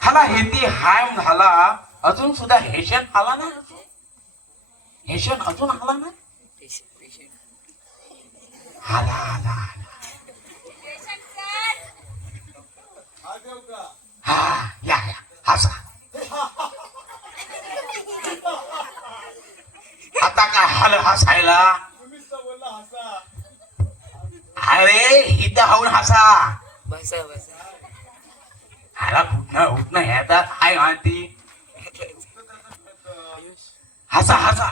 हाला हेती हाय झाला अजून सुद्धा हेशन आला ना अजून? हेशन अजून आला ना आला आला आला. हा या या. हसा आता काय हाल हसायला? अरे इथं हाऊन हसा. बसा बसा. हाला उठणं उठणं ह्याचा हाय माहिती हसा हसा.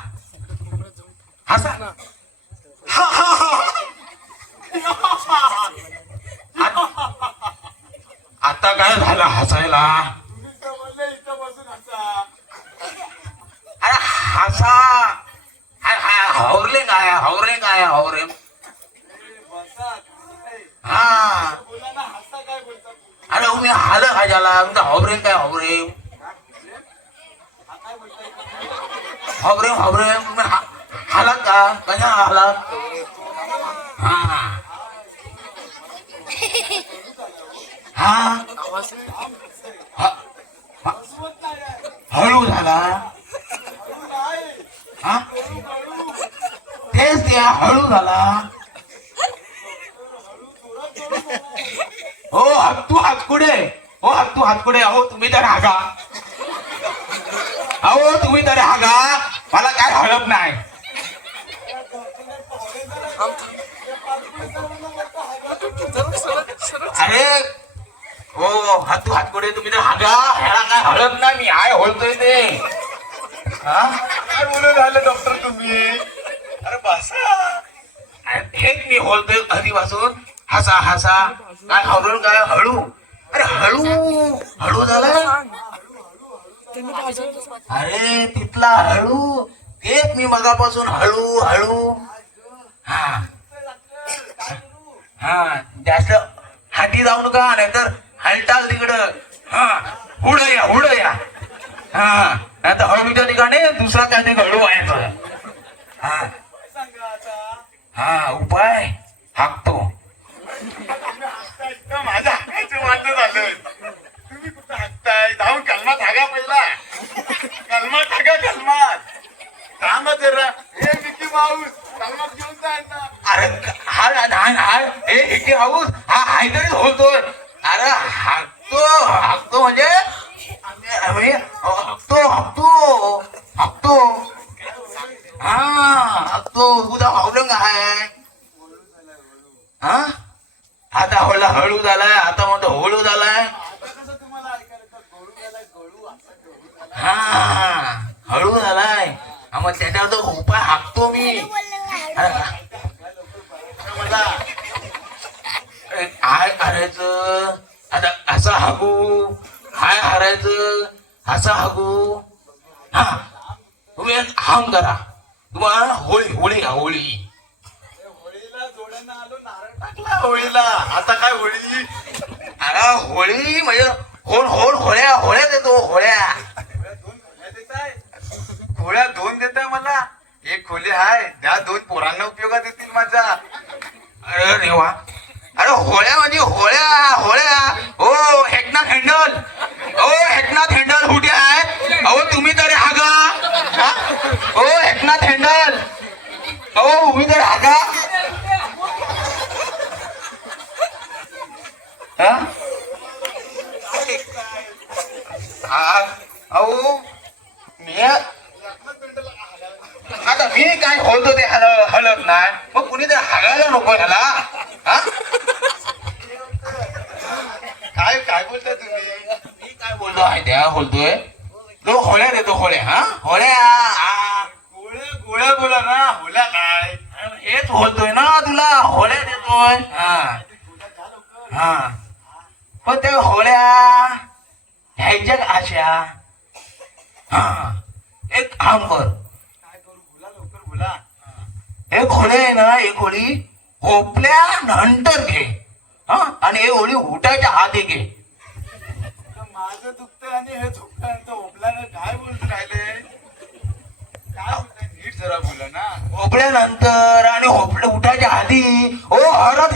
हसा. आता काय झालं हसायला? अरे हसा. अरे हावरले काय हावरे काय हावरे? हा. अरे तुम्ही हाल खाजाला तुमचं हावरे काय हावरे हावरे हावरे तुम्ही हालात का कशा हालात। हा। हा। हा- हा- हळू झाला। हा। तेच त्या हळू झाला। हो हत्तू हातकुडे हो हत्तू हातकुडे अहो तुम्ही तर हागा. अहो तुम्ही तर हागा. मला काय हळप नाही. अरे हो हातू हातकुडे तुम्ही तर हागा. ह्याला काय हळप नाही. मी हाय होतोय ते. हा? काय बोलून राहिले डॉक्टर तुम्ही? अरे बसा. हेच मी बोलतोय आधीपासून. हसा हसा. काय हळू काय? हळू. अरे हळू. हळू झाला? अरे तिथला हळू. तेच मी मगापासून हळू हळू. हा. हा जास्त हाती जाऊ नका नाहीतर हलटाल तिकडं. हा उड या उड या हा नाहीतर हळूच्या ठिकाणी दुसरा काय ते हळू आहे तो. हा सांगा आता हा उपाय हाकतो हाकताय का माझ्या हाकायचं वाटत झालं तुम्ही कुठं हाकताय जाऊन कलमात हागा पहिला कलमात हागा कलमात थांबा जरा. हे मिकी माऊस कलमात घेऊन जाय ना अरे हा लहान हा हे इथे हाऊस हा हायदरीच होतोय अरे हाकतो हाकतो म्हणजे आम्ही- आम्ही हाकतो हाकतो हाकतो हा हाकतो तुझा हावलंग आहे हा आता हळू हळू झालाय आता म्हणतो हळू झालाय आता कसं तुम्हाला ऐकायला येतं? गळू गेला गळू असं गळू झाला. हा हळू झालाय हा, मग त्याच्यावर तो उपाय हाकतो मी. मला काय करायचं आता असं हागू काय करायचं असं हागू हा तुम्ही एक हाम करा. तुम्हाला होळी होळी घ्या होळी. होळीला. आता काय होळी? अरे होळी म्हणजे होळ होळ होळ्या होळ्या देतो होळ्या होळ्या दोन खोल्या देताय खोल्या दोन देताय मला एक खोली आहे त्या दोन पोरांना उपयोगात येतील माझा अरे वा अरे होळ्या म्हणजे होळ्या होळ्या. हो हेकनाथ हँडल. ओ हेकनाथ हँडल कुठे आहे अहो तुम्ही तरी हागा. ओ हेकनाथ हँडल. अहो तुम्ही तरी हागा हा? हा, अहो मी मी काय बोलतो ते हल हलत नाही? मग कुणी ते हागायला नको ह्याला? काय काय बोलताय तुम्ही? मी काय बोलतो आहे त्या बोलतोय? तो होळ्या देतो होळ्या हा? होळ्या. गोळ्या गोळ्या बोला ना होल्या काय? हेच बोलतोय ना तुला होळ्या देतोय. हा. हा. पण ते होळ्या ह्याच्या अशा हा. एक काम करू. एक होळी आहे ना एक होळी होपल्या नंतर घे. हा? आणि एक होळी उठायच्या आधी घे. माझं दुखतंय आणि हे तर ओपल्यानं काय बोलत राहिले? काय बोलताय? नीट जरा बोला ना. आणि उठायच्या आधी ओ हरत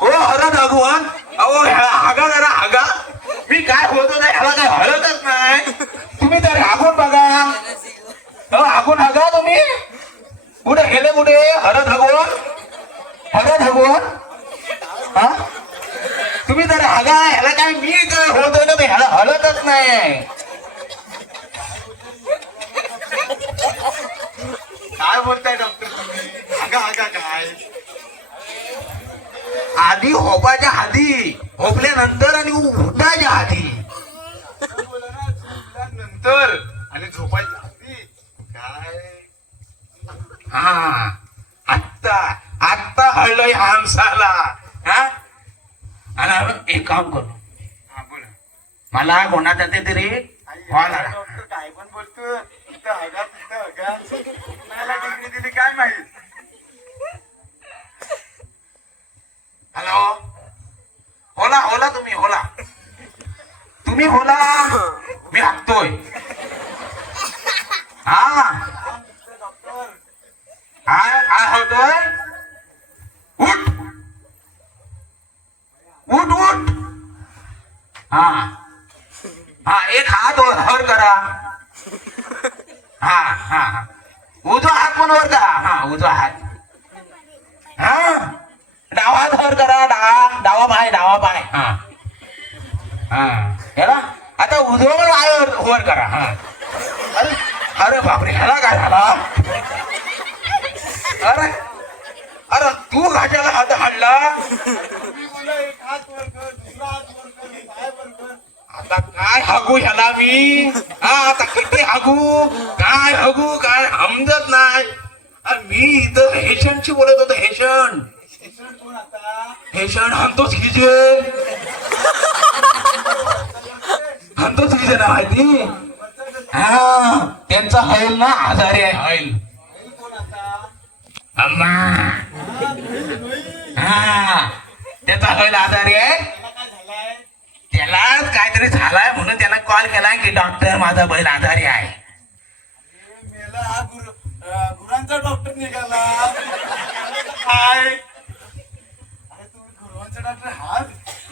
ओ हरत भगवान अहो ह्याला हागा जरा हागा मी काय होतो नाही ह्याला काय हलतच नाही तुम्ही तर हागून हागून हागा तुम्ही. कुठे गेले कुठे? हरत हगवून हरत हगवून हा? तुम्ही जर हागा ह्याला काय मी काय होतो ना ह्याला हलतच नाही. काय बोलताय डॉक्टर तुम्ही? हागा हागा काय? आधी होपाच्या आधी होपल्यानंतर आणि उठाच्या आधी. नंतर आणि झोपायच्या आधी काय हा. आत्ता आत्ता हळलोय आमसाला. हा? आणि एक काम करू. मला कोणाचा ते तरी कॉल आला. डॉक्टर काय पण बोलतो. इथं हगा तिथं हगा. कुणाला डिग्री दिली काय माहीत? हॅलो होला होला तुम्ही होला. तुम्ही होला. मी हाकतोय. हा? हा. हा एक हात वर हर करा. हा हा हा. उजवा हात पण वर करा. हा उजवा हात. हा. डावा हात वर करा. डावा डावा पाय डावा पाय. हा. हा. ह्याला आता उजवा पण पाय वर वर करा. हा. अरे अरे बापरे ह्याला काय झाला? अरे अरे तू घाटाला हात हाडला आता काय हागू ह्याला मी? हा आता किती हागू? काय हागू? काय समजत नाही. मी इथं हेशनची बोलत होतो हेशन. हेशन हंतोच हिजे हंतोच हिजे ना माहिती? हा त्यांचा हैल ना आजारी आहे. हैल. अम्मा. हा त्याचा हैल आजारी आहे त्याला काय झालाय त्याला काहीतरी झालाय म्हणून त्यानं कॉल केलाय की डॉक्टर माझा बैल आजारी आहे. हे मेला हा गुरु अं, गुरांचा डॉक्टर निघाला. काय गुरुवांचा डॉक्टर हात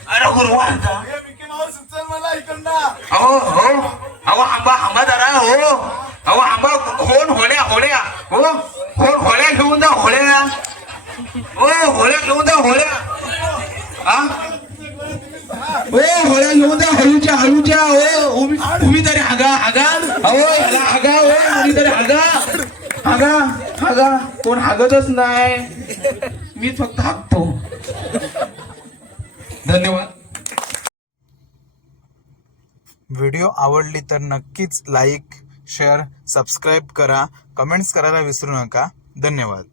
अरे गुरुवांचा? हे मला हो हो. अहो आंबा आंबा जरा हो. अहो आंबा होन होल्या होल्या हो होन होल्या घेऊन जा होल्या हो होल्या घेऊन जा होल्या हा हो घेऊन जा हळूच्या हळूच्या उभी उभी तरी हागा हागा. ह्याला हागा उभी तरी हागा. हागा हागा. कोण हागतच नाही. मी फक्त हागतो. धन्यवाद. व्हिडिओ आवडली तर नक्कीच लाईक शेअर सबस्क्राईब करा. कमेंट्स करायला विसरू नका. धन्यवाद.